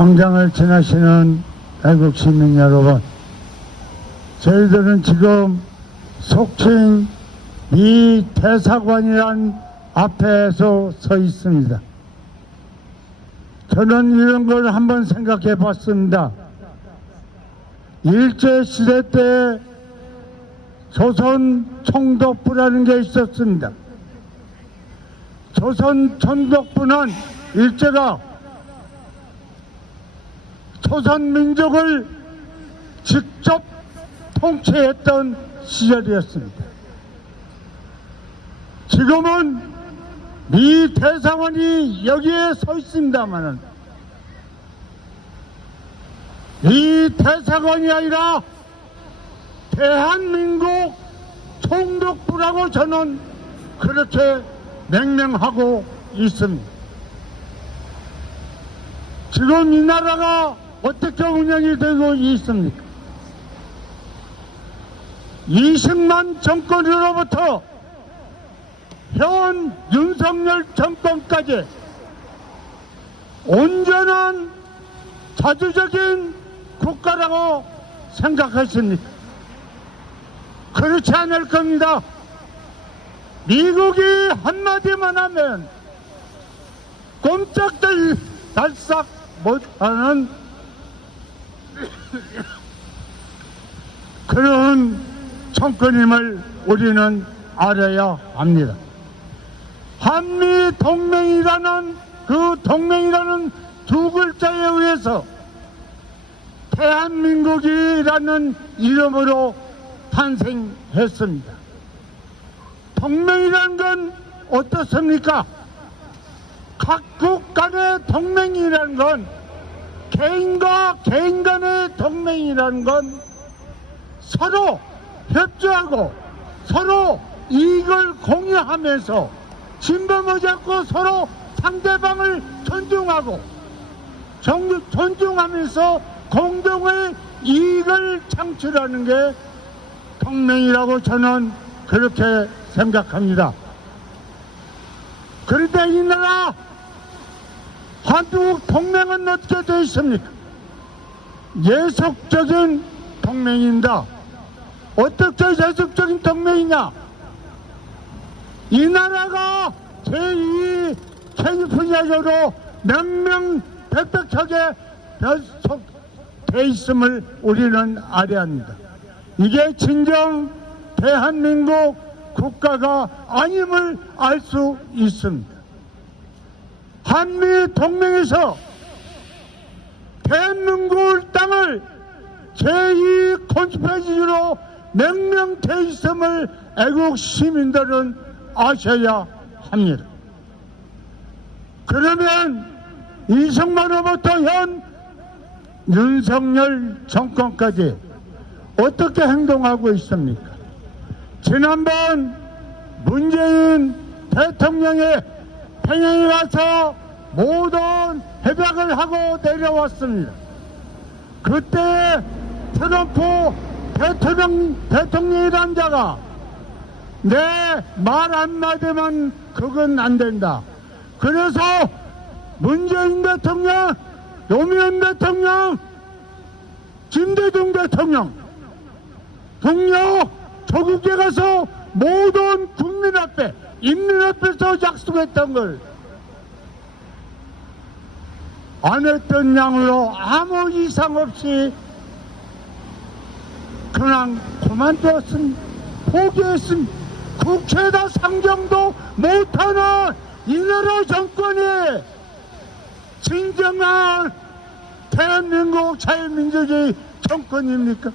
광장을 지나시는 애국 시민 여러분, 저희들은 지금 속칭 미 대사관이란 앞에서 서 있습니다. 저는 이런 걸 한번 생각해 봤습니다. 일제시대 때 조선 총독부라는 게 있었습니다. 조선 총독부는 일제가 조선 민족을 직접 통치했던 시절이었습니다. 지금은 미 대사관이 여기에 서 있습니다만은 미 대사관이 아니라 대한민국 총독부라고 저는 그렇게 명명하고 있습니다. 지금 이 나라가 어떻게 운영이 되고 있습니까? 20만 정권으로부터 현 윤석열 정권까지 온전한 자주적인 국가라고 생각하십니까? 그렇지 않을 겁니다. 미국이 한마디만 하면 꼼짝달싹 못하는 그런 정권임을 우리는 알아야 합니다. 한미 동맹이라는 그 동맹이라는 두 글자에 의해서 대한민국이라는 이름으로 탄생했습니다. 동맹이라는 건 어떻습니까? 각국 간의 동맹이라는 건 개인과 개인 간의 동맹이라는 건 서로 협조하고 서로 이익을 공유하면서 진범하지 않고 서로 상대방을 존중하면서 공동의 이익을 창출하는 게 동맹이라고 저는 그렇게 생각합니다. 그런데 이 나라 한국 동맹은 어떻게 되어 있습니까? 예속적인 동맹입니다. 어떻게 예속적인 동맹이냐? 이 나라가 제2 캘리포니아주로 명명백백하게 변속되어 있음을 우리는 알아야 합니다. 이게 진정 대한민국 국가가 아님을 알 수 있습니다. 한미 동맹에서 대한민국 땅을 제2 콘스피러시로 명명되어 있음을 애국 시민들은 아셔야 합니다. 그러면 이승만으로부터 현 윤석열 정권까지 어떻게 행동하고 있습니까? 지난번 문재인 대통령의 평양에 가서 모든 협약을 하고 내려왔습니다. 그때 트럼프 대통령이란 자가 내 말 한마디만 그건 안 된다. 그래서 문재인 대통령, 노무현 대통령, 김대중 대통령 동료 조국에 가서 모든 국민 앞에 인민 앞에서 약속했던 걸 안 했던 양으로 아무 이상 없이 그냥 그만두었습니다. 포기했습니다. 국회에다 상정도 못하는 이 나라 정권이 진정한 대한민국 자유민주주의 정권입니까?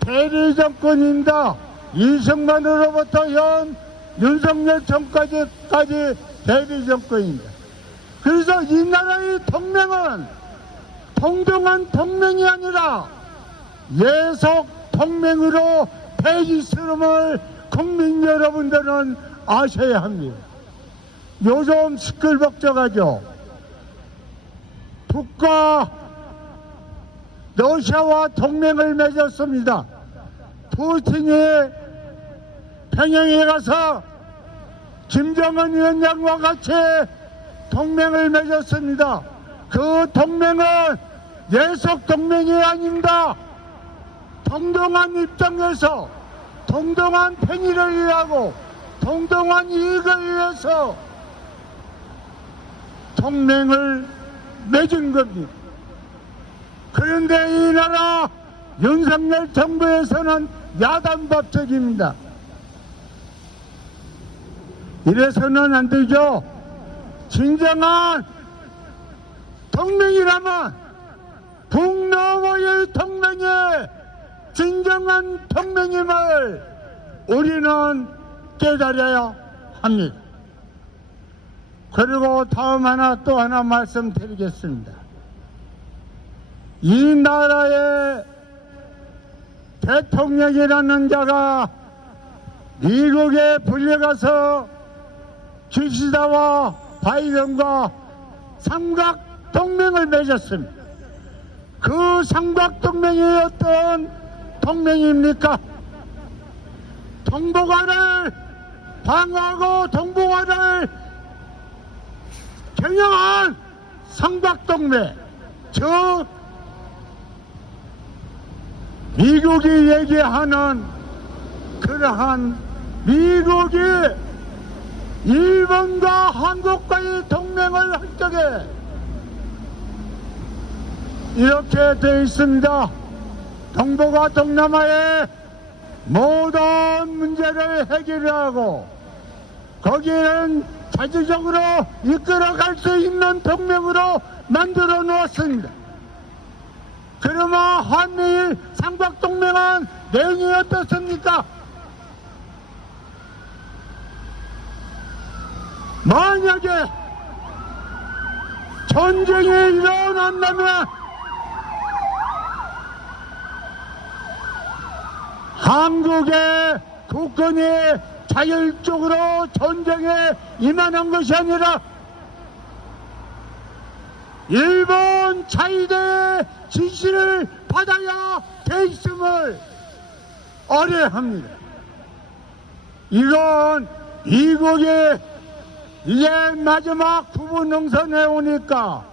대리 정권입니다. 이승만으로부터 현 윤석열 정권까지 대리 정권입니다. 그래서 이 나라의 동맹은 동등한 동맹이 아니라 예속 동맹으로 돼 있음을 국민 여러분들은 아셔야 합니다. 요즘 시끌벅적하죠. 북과 러시아와 동맹을 맺었습니다. 푸틴이 평양에 가서 김정은 위원장과 같이 동맹을 맺었습니다. 그 동맹은 예속 동맹이 아닙니다. 동등한 입장에서 동등한 편의를 위하고 동등한 이익을 위해서 동맹을 맺은 겁니다. 그런데 이 나라 윤석열 정부에서는 야단법석입니다. 이래서는 안 되죠. 진정한 동맹이라면 북너머의 동맹이 진정한 동맹임을 우리는 깨달아야 합니다. 그리고 다음 또 하나 말씀드리겠습니다. 이 나라의 대통령이라는 자가 미국에 불려가서 기시다와 바이든과 삼각동맹을 맺었습니다. 그 삼각동맹이 어떤 동맹입니까? 동북아를 방어하고 동북아를 경영한 삼각동맹, 즉 미국이 얘기하는 그러한 미국이 일본과 한국과의 동맹을 할 적에 이렇게 되어 있습니다. 동북아 동남아의 모든 문제를 해결하고 거기에는 자주적으로 이끌어갈 수 있는 동맹으로 만들어 놓았습니다. 그러면 한미일 삼각동맹은 내용이 어떻습니까? 만약에 전쟁이 일어난다면 한국의 국군이 자율적으로 전쟁에 임하는 것이 아니라 일본 자위대의 지시를 받아야 돼 있음을 알아야 합니다. 이건 미국이 이제 마지막 부분능선에 오니까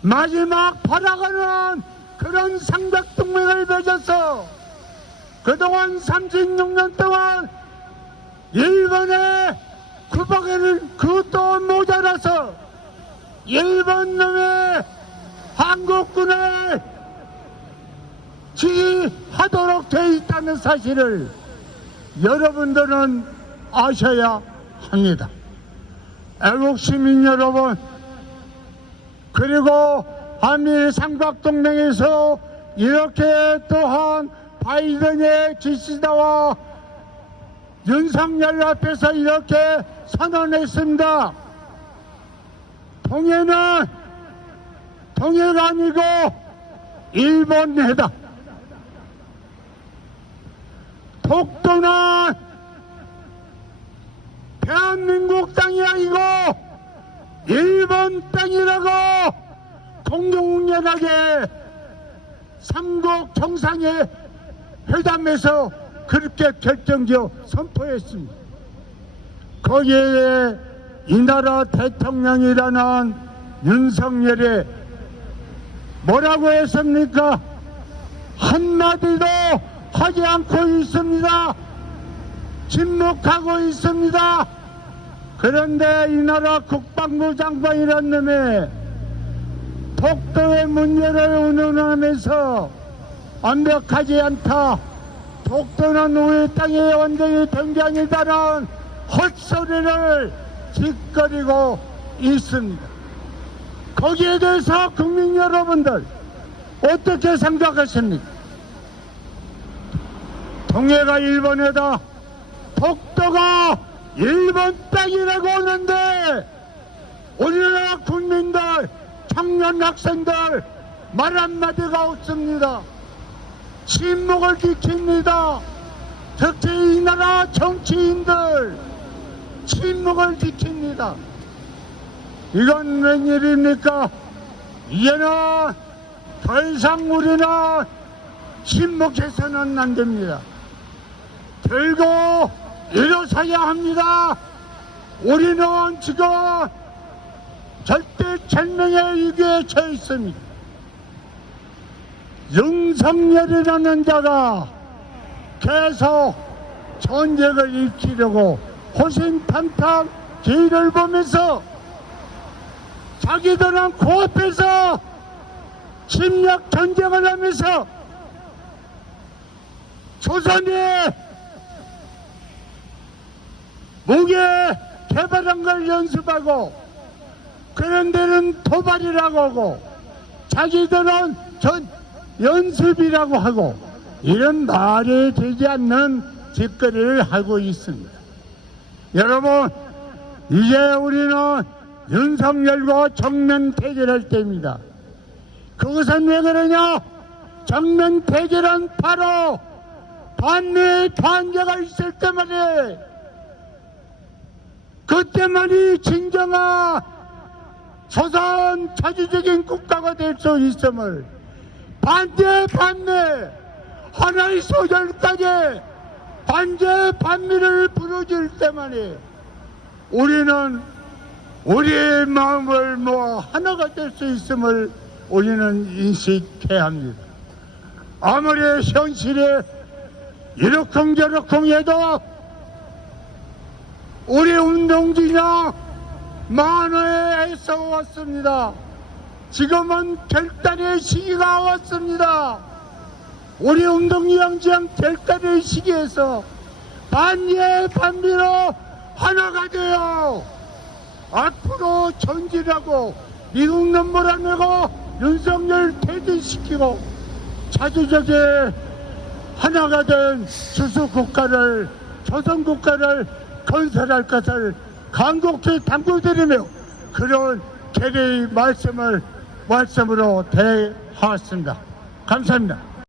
마지막 발악하는 그런 삼각동맹을 맺어서 그동안 36년 동안 일본의 구박을 그것도 모자라서 일본 놈의 한국군을 지휘하도록 되어 있다는 사실을 여러분들은 아셔야 합니다. 애국 시민 여러분, 그리고 한미일 삼각동맹에서 이렇게 또한 바이든의 기시다와 윤석열 앞에서 이렇게 선언했습니다. 동해는 동해가 아니고 일본해다. 독도는 대한민국 땅이 아니고 일본 땅이라고 공공연하게 삼국 정상회 회담에서 그렇게 결정지어 선포했습니다. 거기에 이 나라 대통령이라는 윤석열이 뭐라고 했습니까? 한마디도 하지 않고 있습니다. 침묵하고 있습니다. 그런데 이 나라 국방부 장관이란 놈이 독도의 문제를 운운하면서 완벽하지 않다, 독도는 우리 땅의 완전히 된 게 아니다라는 헛소리를 짓거리고 있습니다. 거기에 대해서 국민 여러분들 어떻게 생각하십니까? 동해가 일본에다, 독도가 일본 땅이라고 하는데 우리나라 국민들, 청년 학생들 말 한마디가 없습니다. 침묵을 지킵니다. 특히 이 나라 정치인들 침묵을 지킵니다. 이건 웬일입니까? 이제는 더 이상 우리는 침묵해서는 안 됩니다. 들고 일어서야 합니다. 우리는 지금 절대천명의 위기에 처해 있습니다. 윤석열이라는 자가 계속 전쟁을 일으키려고 호신탐탐 기회를 보면서 자기들은 코앞에서 침략 전쟁을 하면서 조선의 무기 개발한 걸 연습하고 그런 데는 도발이라고 하고 자기들은 연습이라고 하고 이런 말이 되지 않는 짓거리를 하고 있습니다. 여러분, 이제 우리는 윤석열과 정면 대결할 때입니다. 그것은 왜 그러냐? 정면 대결은 바로 반미의 반대가 있을 때만에 그때만이 진정한 조선 자주적인 국가가 될 수 있음을 반대 하나의 소절까지 반대 반미를 부르질 때만에 우리는 우리의 마음을 모아 하나가 될 수 있음을 우리는 인식해야 합니다. 아무리 현실에 이러쿵저러쿵 해도 우리 운동진영 만회에 애써 왔습니다. 지금은 결단의 시기가 왔습니다. 우리 운동진영 결단의 시기에서 반예 반미로 하나가 되어 앞으로 전진하고 미국 넘버라내고 윤석열 퇴진시키고 자주적에 하나가 된 주수국가를 조선국가를 건설할 것을 간곡히 당부드리며 그런 계례의 말씀으로 대하였습니다. 감사합니다.